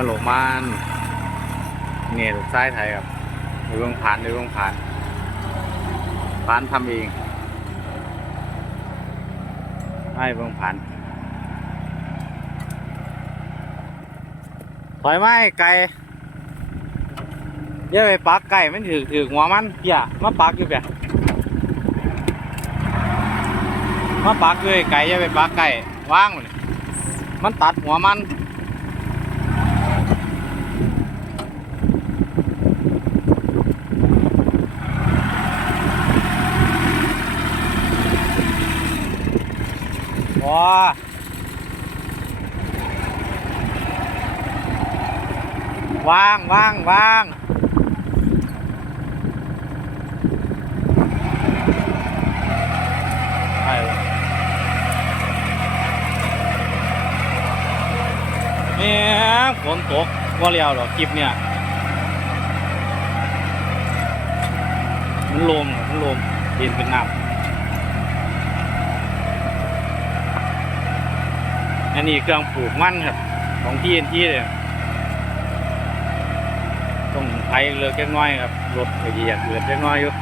มาโหลมันเนี่ยลูกซ้ายไทยครับดูเบื้องผ่านดูเบื้องผ่านผ่านทำเองให้เบื้องผ่านถอยไม้ไก่เดี๋ยวไปปักไก่มันถือถือหัวมันเพี่ยมาปักอยู่เพี่ยมาปักอยู่ไอ้ไก่อย่าไปปักไก่ว่างมันมันตัดหัวมัน ว้า ว่างว่างว่างเนี่ยฝนตกว่าเรียวหรอกคลิปเนี่ย มันลมอมันลมเดินเป็นน้ำอันนี้เครื่องปลูกมันครับของที่เอ็นที่เลย ต้องไถเลือกเล็กน้อยครับรถไอ้ที่อยากเลือกเล็กน้อยอยู่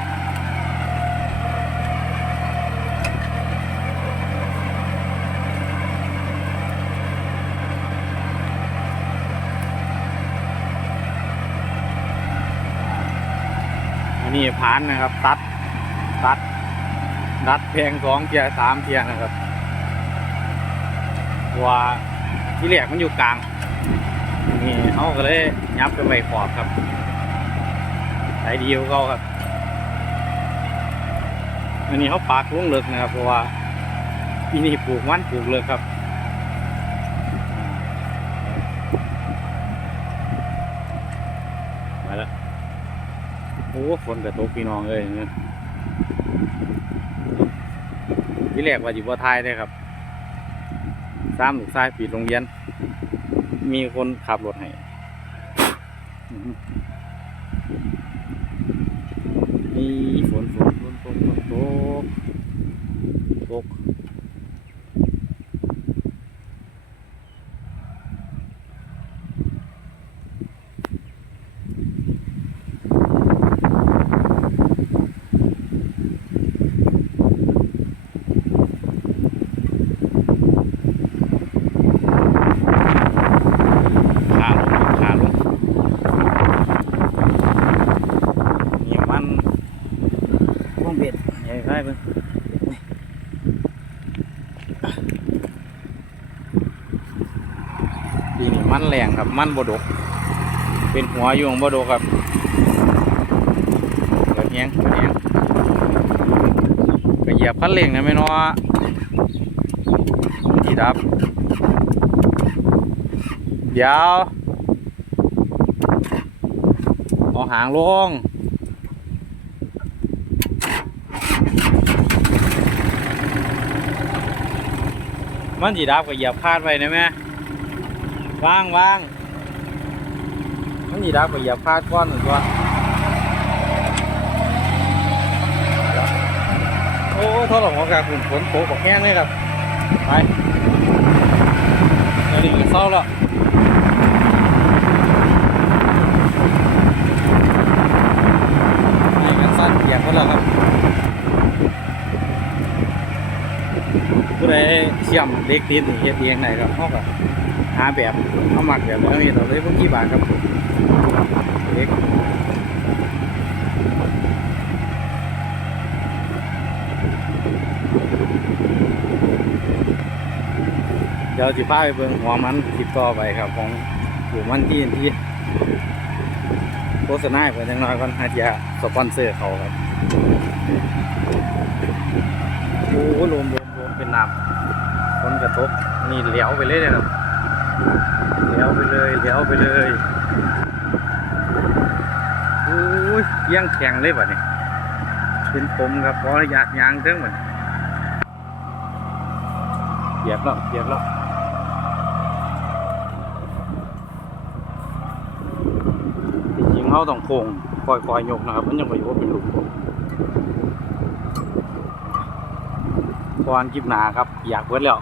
อันนี้ผานนะครับ ตัด ตัดดัดแพงสองเทียสามเทียนะครับว่าที่แรกมันอยู่กลาง นี่เขาก็เลยยับไปไว้ขอบครับ สายดีของเขาครับ อันนี้เขาปากลุงเลิกนะครับ เพราะว่าที่นี่ปลูกมันปลูกเลิกครับมาแล้วโอ้ฝนกระตกพี่น้องเลยเนี่ยที่แรกว่าจิบัวไทยเลยครับสามลูกชายปิดโรงเรียน มีคนขับรถให้ อื้อหือนี่ฝนฝนฝนตกฝนตกตกขาลงขาลงนี่มัน วงเบ็ด ใหญ่ไปเบิ่งปีนี้ มันแรงครับ มันบดก เป็นหัวยู่ของบดกครับเกิดเนี้ยเกิดเนี้ยงก็เหยียบคันเร่งนะไม่น้อทีดับ เดี๋ยวเอาหางลงมันจีดับก็เหยียบคาดไว้นะแม่ วางวางมันจีดับก็เหยียบคาดก้อนหนึ่งตัวโอ้ยทอหลงอากาศฝุ่นฝนตกบอกแห้งเลยครับไปเดี๋ยวนี้เศร้าแล้วไอ้กันสั้นเหยียบหมดแล้วครับผู้ใดเชื่อมเล็กติดนี่เฮ็ดเองได้ครับเฮาก็ หาแบบเฮามักแบบนี้เราเลยบ่กี่บาทครับเล็กเดี๋ยวสิพาไปเบิ่งหัวมันติดต่อไปครับของหัวมันที่ที่โฆษณาให้เพิ่นจังน้อยก่อนหาที่สปอนเซอร์เขาครับโอ้โหรวมรวมรวมเป็นน้ำฝนกระทบนี่เหลียวไปเลยนะครับ เลียวไปเลยเลียวไปเลยโอ้ยยี่งแข็งเลยบ่เนี่ยเป็นผมครับขออนุญาตยางเทิงหมดเหยียบแล้วเหยียบแล้วจริงๆเขาต้องโค้งคอยๆยยกนะครับ มันยังไม่อยู่ว่าเป็นหลุมก่อนคลิปหนาครับ อยากเบิดแล้ว